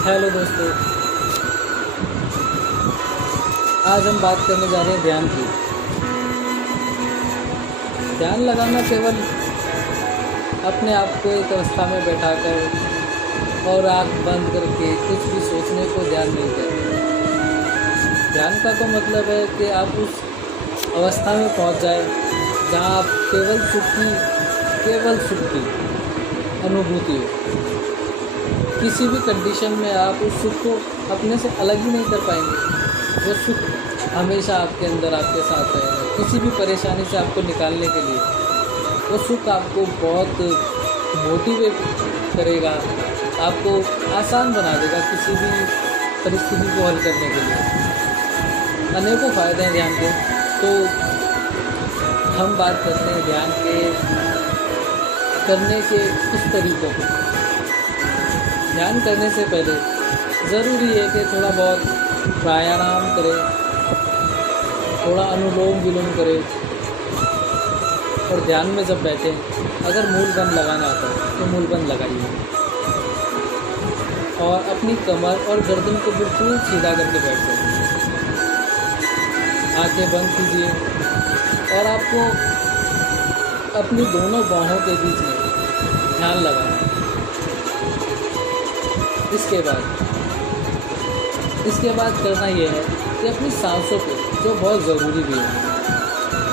Hello दोस्तों, आज हम बात करने जा रहे हैं ध्यान की। ध्यान लगाना केवल अपने आप को एक अवस्था में बैठाकर और आँख बंद करके कुछ भी सोचने को ध्यान नहीं कहते। ध्यान का तो मतलब है कि आप उस अवस्था में पहुंच जाए जहां आप केवल सुख की अनुभूति हो। किसी भी कंडीशन में आप उस सुख को अपने से अलग ही नहीं कर पाएंगे। वो सुख हमेशा आपके अंदर आपके साथ रहेगा। किसी भी परेशानी से आपको निकालने के लिए वो सुख आपको बहुत मोटिवेट करेगा, आपको आसान बना देगा किसी भी परिस्थिति को हल करने के लिए। अनेकों फ़ायदे हैं ध्यान के। तो हम बात करते हैं ध्यान के करने के कुछ तरीकों को। ध्यान करने से पहले ज़रूरी है कि थोड़ा बहुत प्राणायाम करें, थोड़ा अनुलोम विलोम करें और ध्यान में जब बैठें, अगर मूलबंध लगाना आता है तो मूलबंध लगाइए और अपनी कमर और गर्दन को बिल्कुल सीधा करके बैठ जाइए। आंखें बंद कीजिए और आपको अपनी दोनों बाहों के बीच में ध्यान लगाना है। इसके बाद करना यह है कि अपनी सांसों पे, जो बहुत ज़रूरी भी है,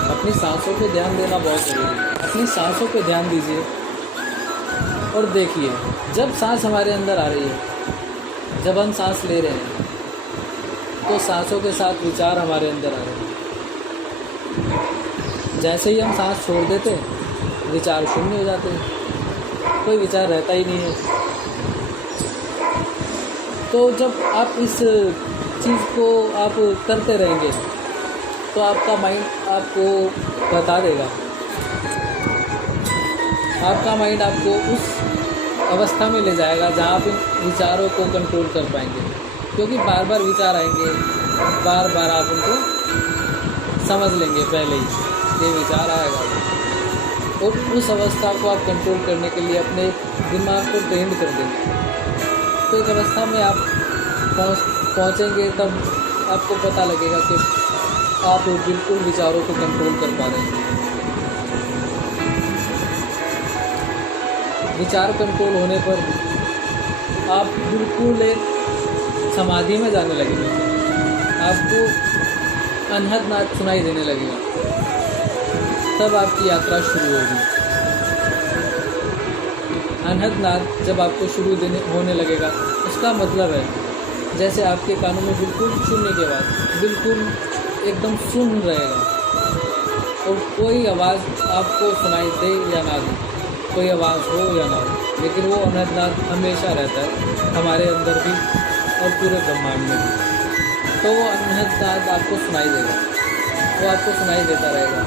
अपनी सांसों पे ध्यान देना बहुत ज़रूरी है। अपनी सांसों पे ध्यान दीजिए और देखिए जब सांस हमारे अंदर आ रही है, जब हम सांस ले रहे हैं तो सांसों के साथ विचार हमारे अंदर आ रहे हैं। जैसे ही हम सांस छोड़ देते हैं विचार शून्य हो जाते हैं, कोई विचार रहता ही नहीं है। तो जब आप इस चीज़ को आप करते रहेंगे तो आपका माइंड आपको बता देगा, आपका माइंड आपको उस अवस्था में ले जाएगा जहाँ आप इन विचारों को कंट्रोल कर पाएंगे। क्योंकि बार बार विचार आएंगे, बार बार आप उनको समझ लेंगे पहले ही ये विचार आएगा। और उस अवस्था को आप कंट्रोल करने के लिए अपने दिमाग को ट्रेंड कर देंगे। तो एक अवस्था में आप पहुँचेंगे तब आपको पता लगेगा कि आप बिल्कुल विचारों को कंट्रोल कर पा रहे हैं। विचार कंट्रोल होने पर आप बिल्कुल एक समाधि में जाने लगेंगे। आपको अनहद नाद सुनाई देने लगेगा। तब आपकी यात्रा शुरू होगी। अनहद नाद जब आपको होने लगेगा, उसका मतलब है जैसे आपके कानों में बिल्कुल सुनने के बाद बिल्कुल एकदम सुन रहेगा और कोई आवाज़ आपको सुनाई दे या ना दे, कोई आवाज़ हो या ना हो, लेकिन वो अनहद नाद हमेशा रहता है हमारे अंदर भी और पूरे ब्रह्मांड में भी। तो वो अनहद नाद आपको सुनाई देगा, वो आपको सुनाई देता रहेगा।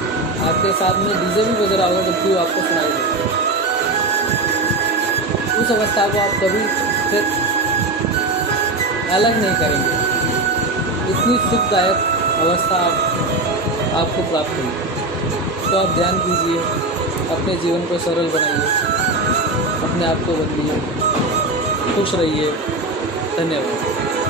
आपके साथ में डीजे भी बज रहा होगा जब भी वो आपको सुनाई देगा। उस अवस्था को आप कभी फिर अलग नहीं करेंगे। इतनी सुखदायक अवस्था आपको प्राप्त होगी। तो आप ध्यान कीजिए, अपने जीवन को सरल बनाइए, अपने आप को बदलिए, खुश रहिए। धन्यवाद।